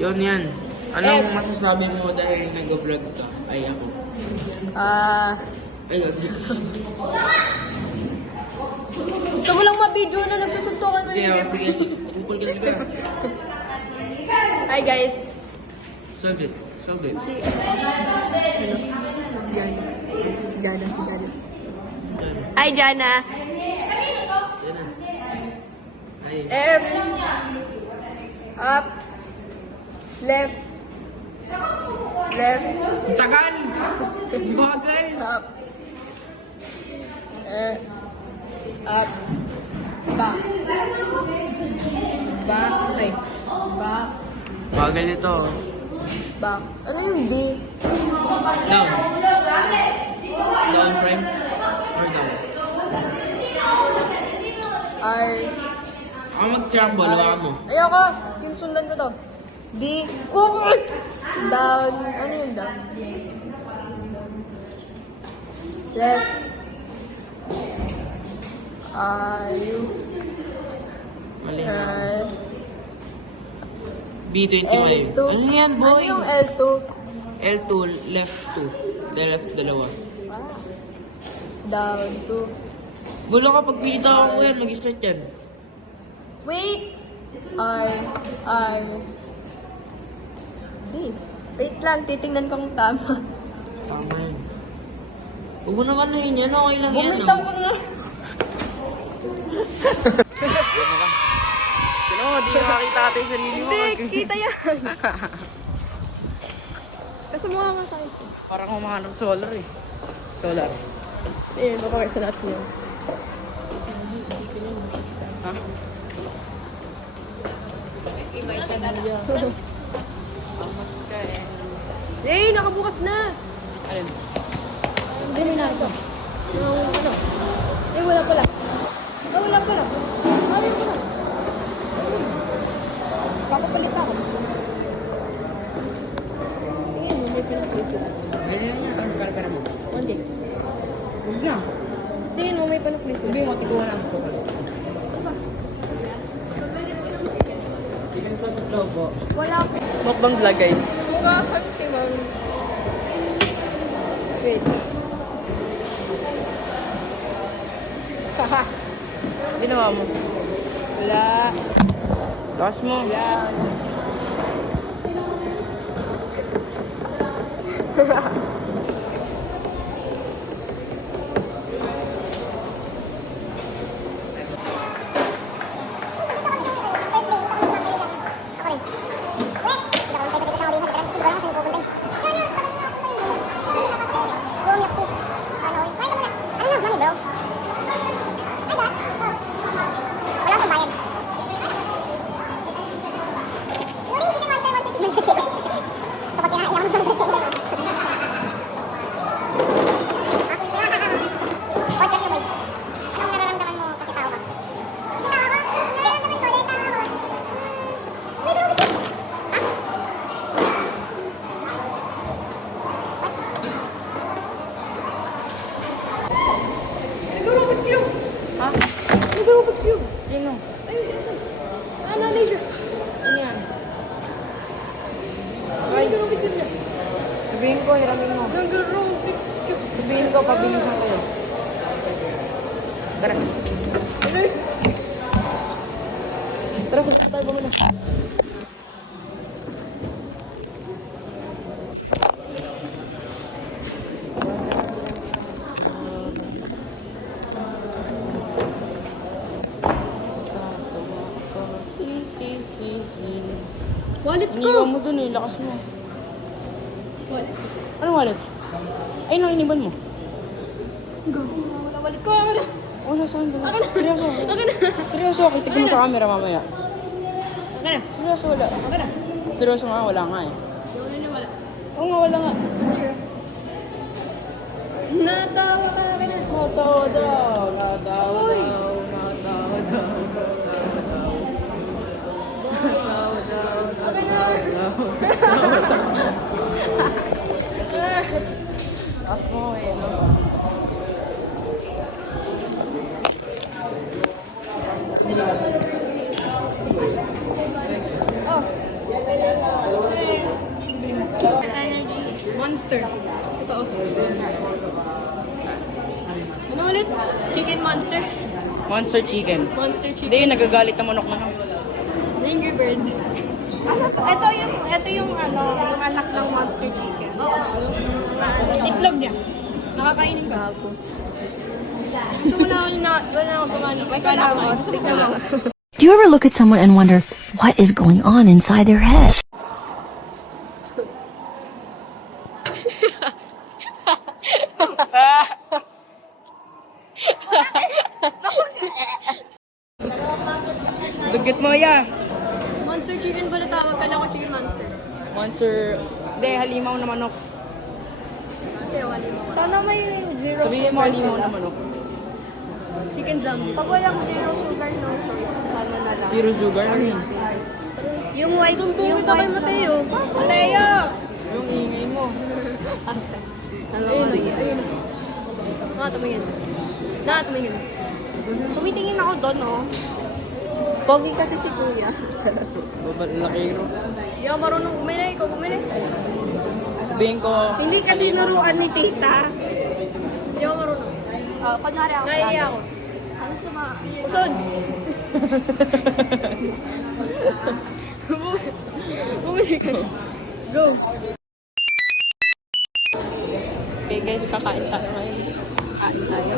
Yun yan. Anong masasabi mo dahil nag-vlog ka? Ay, ako. Ay, Gusto mo lang ma-video na nagsusuntukan Hindi, kayo. sige. Kupal ka na. Hi guys. Solve it. Solve it. Si Jana. Si Jana. Hi Jana. Yan na. Ay. F. Up. Left. Left. Tagal! Bagal! Up. Up. Back. Back. Ay. Back. Bagal nito. Back. Ano yung D? Down. Down prime. Or down. R. Ako mag-tramble, wala mo. Ayoko. Yung sundan ko to. D. Down. Ano yung down? Left. U. Mali na. B25. L2. Ano yan, boy? Ano yung L2? L2, left 2. The left, dalawa. Down 2. Bulo ka, pag pinita ako yan, mag-start yan. Wait! R. D. Wait lang, titingnan kong tama. Tama yan. Huwag mo naman na yun yan, okay lang yan. Bumitaw ko na. Sino mo, di makakita ata yung sarili mo. Hindi, kita yan. Kasama nga tayo. Parang humahanap solar eh. Solar. Eh, mapakita natin yun. Ha? Amas ka eh. Eh, nakabukas na. Alin? Bili na ito. Yung ano? Eh, wala pala. Wala pala. Ayaw ko na. Papapalit ako. Tingin mo, may pinag-place na. Bili na niya, ang karkara mo. Hindi. Huwag na. Tingin mo, may pinag-place Sabi na. mo, tiguan lang ito pala. Ilan pa ito po? Wala ko. Mukbang vlog guys. Mukha kay mami. Wait. Haha. Ginawa mo. Wala. Lakas mo. Wala. Nag-robot siya. Ha? Nag-robot siya. Sino? Ay, ito. Nanay siya. Ano yan? Nag-robot siya. Sabihin ko, hiramin mo. Nag-robot siya. Sabihin ko, pabilisan ko yun. Tara. Tara, tayo ba muna? Wallet ko! Iniwan mo dun eh, lakas mo. Wallet. Anong wallet? Ay, no, iniban mo. Gago, wala wallet ko. Ako na. Wala saan dun. Ako na. Seryoso. Ako na. Seryoso, kitigin mo sa camera mamaya. Ako na. Seryoso, wala. Ako na. Seryoso nga, wala nga eh. Wala na wala. Oo nga, wala nga. Natawa ka na. Natawa daw, natawa Uy. daw, natawa daw, natawa daw. Natawa daw, Ako na. natawa daw. Lakas mo eh, no? Oh. this? Chicken monster? Monster chicken. Monster chicken. Hindi, nagagalit na manok-manok. Angry bird. Ano to? Ito yung anak ng monster chicken. Itlog niya. Nakakainin ko. Gusto mo na akong kumano. May kanak na. Gusto mo kumano. Do you ever look at someone and wonder what is going on inside their head? Dugot mo ya. Monster chicken pala tawag. Kala ko chicken monster. Monster. Hindi, halimaw na manok. Kaya wali mo. Sana may zero Sabihin mo sugar halimaw sila. na manok. Chicken zombie. Pag walang zero sugar, no choice. Sana na lang. Zero sugar. Ano yun? Yung white, Sumbong yung kita kay white. Mateo. Mateo! Yung ingay mo. Sorry. Ayun. Tumingin. Tumingin. Tumitingin ako doon, no? Pogi kasi si kuya. Babalakiro. Hindi ako marunong bumili. Ikaw bumili. Sabihin ko, Hindi ka dinuruan ni tita. Hindi ako marunong. Kunwari ako. Nahihiya ako. Ano sa mga... Usod! Bumili ka na. Go! Okay guys, kakain tayo ngayon. Kain tayo.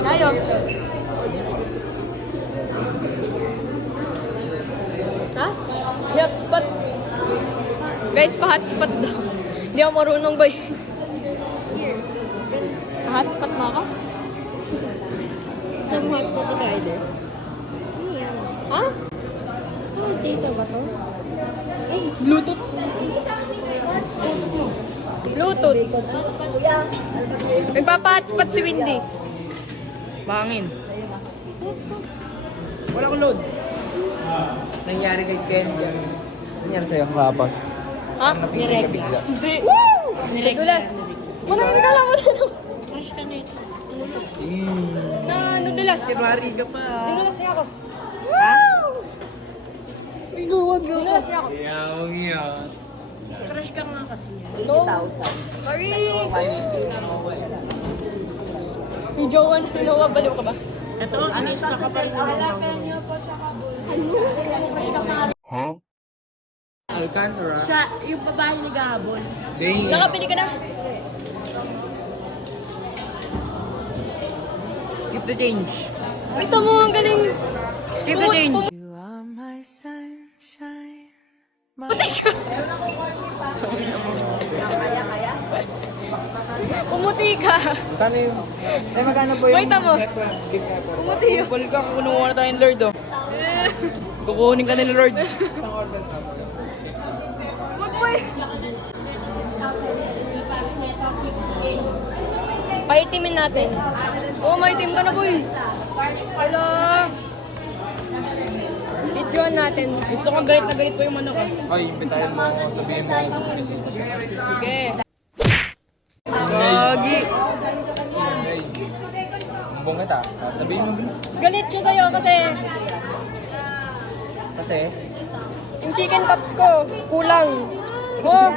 Tayo! Ha? Hotspot! Guys, pa-hotspot daw. Hindi ako marunong boy. Hotspot mo ako? Some hotspot na guide. Ha? Ay, tita ba to? Bluetooth? Bluetooth. Nagpapa-hotspot si Windy. mahangin. Wala akong load. Nangyari kay Ken. Nangyari sa'yo kahapon. Ha? Nirek. Hindi. Nadulas. Marami ka lang mo na. Na nadulas. Si Mari ka pa. Nadulas niya ako. Ha? Nadulas niya ako. Yawang yan. Crush ka nga kasi. 2,000. Mari! Yung Jowan, sinuwa, baliw ka ba? Ito, anis na kapal mo. Alcantara. Siya, yung babae naghahabol. Day. Nakabili ka na? Keep the change. Ito mo, ang galing. Keep the change. Pumuti ka. Magkano yun? Eh, magkano po yun? Wait mo. Pumuti yun. Kupal ka, kukunuha na tayong Lord, oh. Kukunin ka nila, Lord. Wag mo eh. Pahitimin natin. Oo, maitim ka na, boy. Wala. Videoan natin. Gusto kong galit na galit ko yung manok, ah. Ay, imbitayan mo ako, sabihin mo ako bumisip. Sige. Gagi. Bumbong kita. Sabihin mo, Galit siya sa'yo kasi Kasi? yung chicken pops ko, kulang. Oh!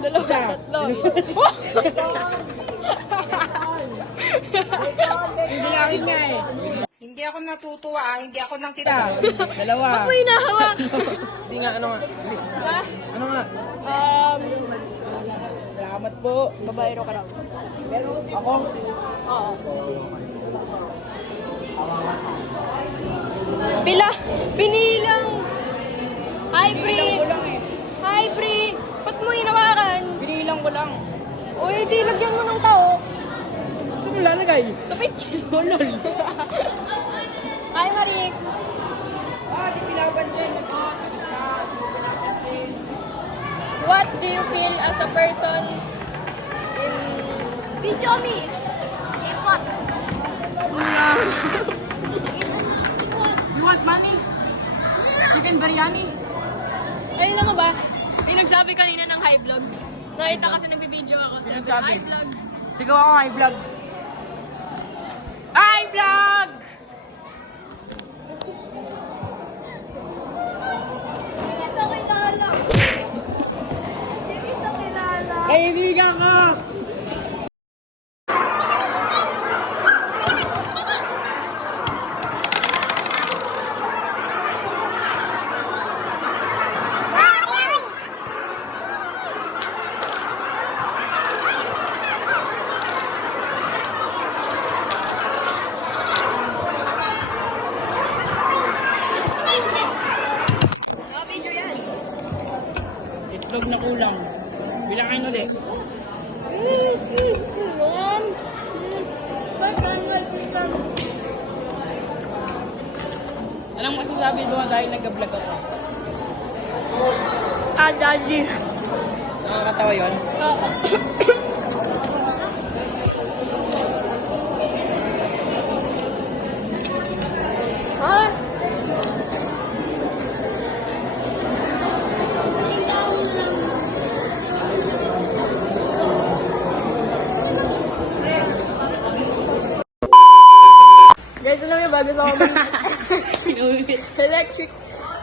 Dalawa, tatlo. Oh! Bilangin nga eh. Hindi ako natutuwa, hindi ako nang tita. Dalawa. Ba't mo hinahawak? hindi nga, ano nga. Ha? Ano nga? Salamat po. Babayro ka raw. Ako? Oo. Pila? Pinilang! Hi, Pri! Hi, Pri! Ba't mo hinawakan? Binilang ko lang. O, di lagyan mo ng tao. Gusto mo lalagay? Tupit! Lol. Hi, Marie! Ah, di pinapansin. What do you feel as a person in... Video me! Ipot! You want money? Chicken biryani? Ayun naman ba? Yung nagsabi kanina ng high vlog. Nakita kasi nagbibideo ako. Sabi, Nagsabi? high vlog. Sigaw ako, hi vlog. Hi vlog! Kaibigan ko! masasabi mo dahil nag-vlog ako? Daddy. Nakakatawa yun? Ah. Guys, alam niyo ba, gusto ko electric.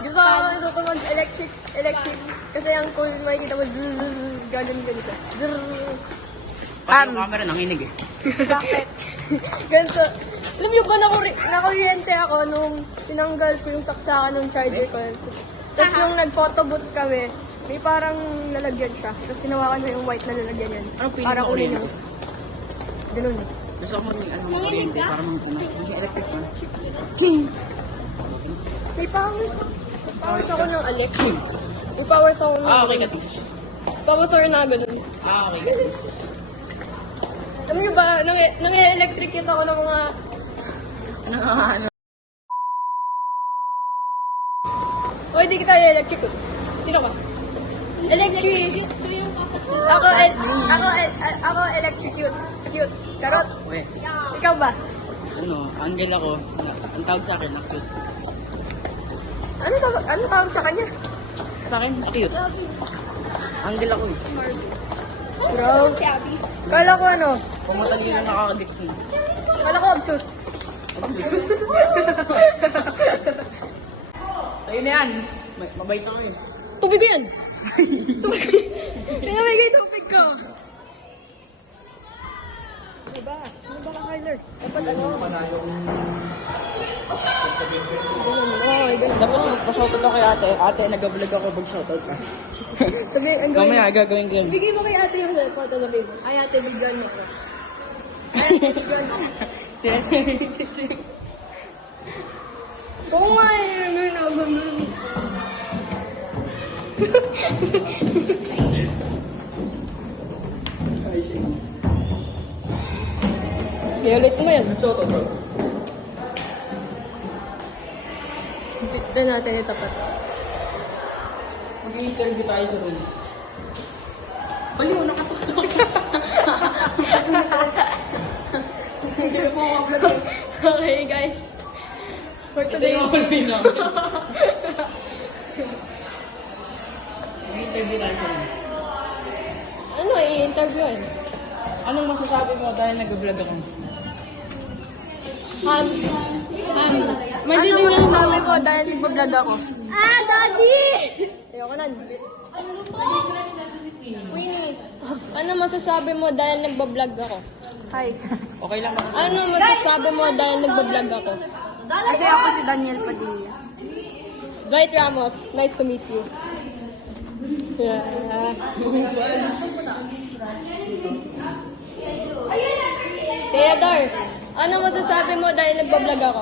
Gusto ko matuto mag-electric. Kasi ang cool, makikita mo, ganun ganito. Pati yung camera nanginig eh. Bakit? Ganito. Alam niyo ba, nakuryente ako nung tinanggal ko yung saksakan ng charger ko. Tapos yung nag-photobooth kami, may parang lalagyan siya. Tapos hinawakan ko yung white na lalagyan yan. Anong feeling Para mo kunin rin? yun. Ganun. Gusto ko mag-kuryente para mag-kumay. Mag-electric mo. May powers ako ng electric. May powers ako ng Okay, Katis. Powers ako na ganun. Okay, Katis. Alam niyo ba, nang electric yun ako ng mga... Ano? O, hindi kita electric ko. Sino ka? Electric! Ako electric cute. Karot. Uy, Ikaw ba? angle ako. Ang tawag sa akin, cute. Ano tawag sa kanya? Sa akin, cute. Angle ako eh. Bro. Kala ko ano? Pumatali na nakakadiksi. Kala ko obtuse. Sa'yo na yan. Mabait ako eh. Tubig ko yan! Tubig! Pinamigay tubig ko! Diba? Ano ba ka, Kyler? Dapat ano? Panalo kong... Ganun. Dapat pa-shoutout ako kay ate. Ate, nag-vlog ako, mag-shoutout ka. Sabi, ang gawin. Mamaya, gagawin ko yun. Bigay mo kay ate yung photo na baby. Ay, ate, bigyan mo ko. Ay, ate, bigyan mo. Oo nga eh, ganun. I-ulit mo yan. Shoutout. Ito natin itapat. Mag-i-interview tayo sa room. Baliw, nakatutok siya. Okay, guys. For today. Mag-i-interview tayo sa room. Ano, i-interview eh. Anong masasabi mo dahil nag-vlog ako? Ano masasabi mo dahil nagbablog ako? Daddy! Ayoko nan. Winnie, ano masasabi mo dahil nagbablog ako? Hi. Okay lang ba? Ano masasabi mo dahil nagbablog ako? Kasi ako si Daniel Padilla. Dwight Ramos, nice to meet you. Yeah. Theodore, ano masasabi mo dahil nagbablog ako?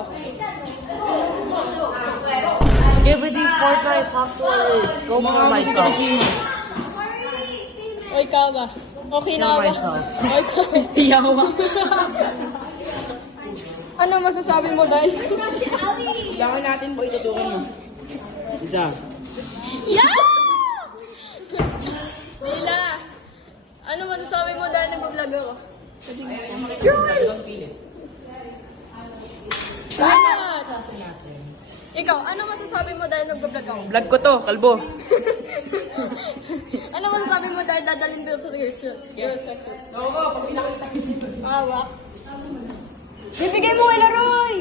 Skibidi Fortnite Factories. Go for myself. O ikaw ba? Okay na ba? myself. O ikaw? Tiyawa. Ano masasabi mo dahil? Kailangan natin po itutukan mo. Isa. Yeah! Mila, ano masasabi mo dahil nagbablog ako? Bakit? Ikaw, ano masasabi mo dahil nagbablog ako? Vlog ko to, kalbo. Ano masasabi mo dahil dadalhin ko sa girls section? Oo, pag pinakita. Awa. Bibigay mo kay Laroy!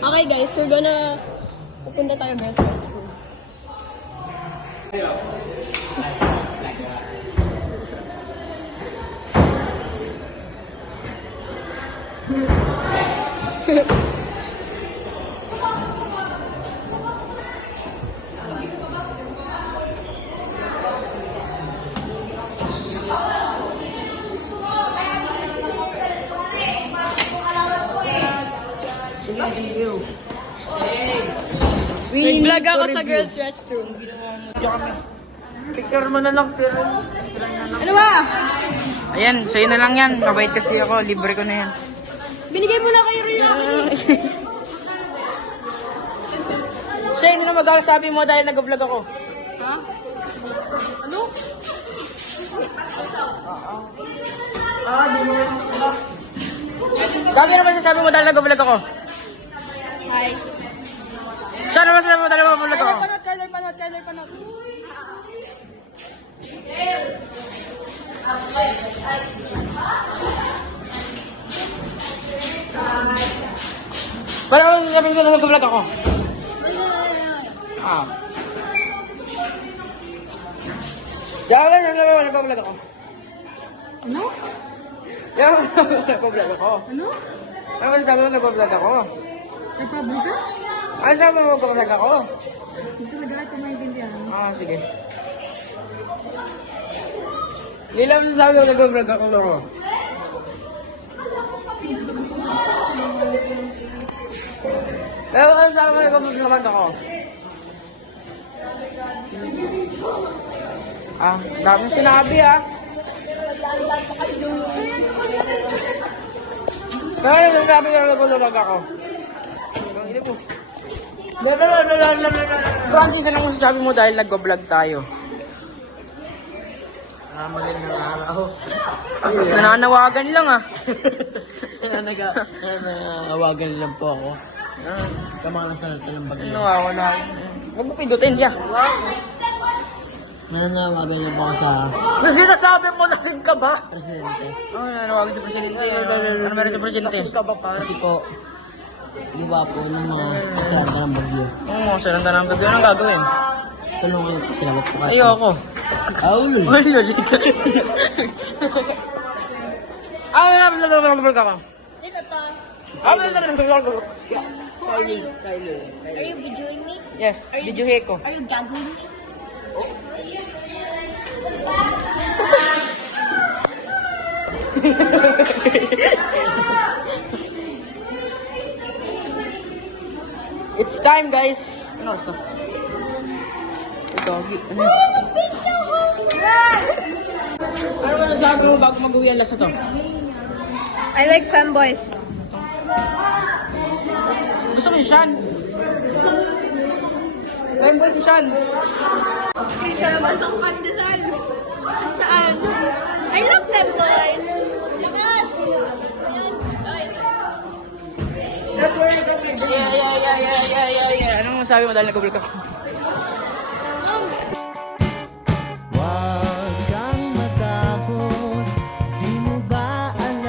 Okay guys, we're gonna pupunta tayo girls restroom. Nag-vlog ako sa girls restroom. Picture mo na lang, sir. Ano ba? Ayan, sa'yo na lang yan. Mabait kasi ako, libre ko na yan. Binigay mo na kay Ria. Shane, ano magsasabi mo dahil nag-vlog ako? Ha? Ano? Sabi naman sasabi mo dahil nag-vlog ako. Hi. Siya naman sasabi mo dahil nag-vlog ako. Kyler, panot. Pero ano sasabi mo dahil nag-vlog ako? Ah. Sabi mo nag-vlog ako. Ano? Sabi mo nag-vlog ako. Ano? Sabi mo nag-vlog ako. Nagpablog ka? Ano sabi mo nag-vlog ako? Hindi talaga ito maintindihan. Ah, sige. Hindi lang sabi mo nag-vlog ako loko. Pero ano sabi mo nag-vlog ako? Ah, dami sinabi ah. Pero ano sabi mo nag-vlog ako? Hindi po. Francis, anong masasabi mo dahil nag-vlog tayo? Magandang araw. Nananawagan lang ah. Nanawagan lang po ako. Kamala sa talang bagay. Nawawala. Huwag mo pindutin siya. Nananawagan lang po ako sa Na sinasabi mo, lasing ka ba? presidente. Oo, nananawagan sa presidente. Ano meron sa presidente? Kasi po, iba po ng mga salanta ng bagyo. Oo, sarang tanang bagay. Anong gagawin? Tulungan po sila po kasi. Ayoko. Aul! Ay, halika. Nag-vlog ako. Sino to? Nag-vlog ako. Are you videoing me? Yes, video ko. Are you gagging me? It's time, guys. Ano ito? Doggy. Ano ba nasabi mo bago mag-uwi alas na to? I like femboys. Gusto mo si Sean? Femboy si Sean. Siya naman ang pandesal. Saan? I love femboys. Labas! Ayan. Ay. Yeah. Anong masabi mo dahil nag-vlog ako?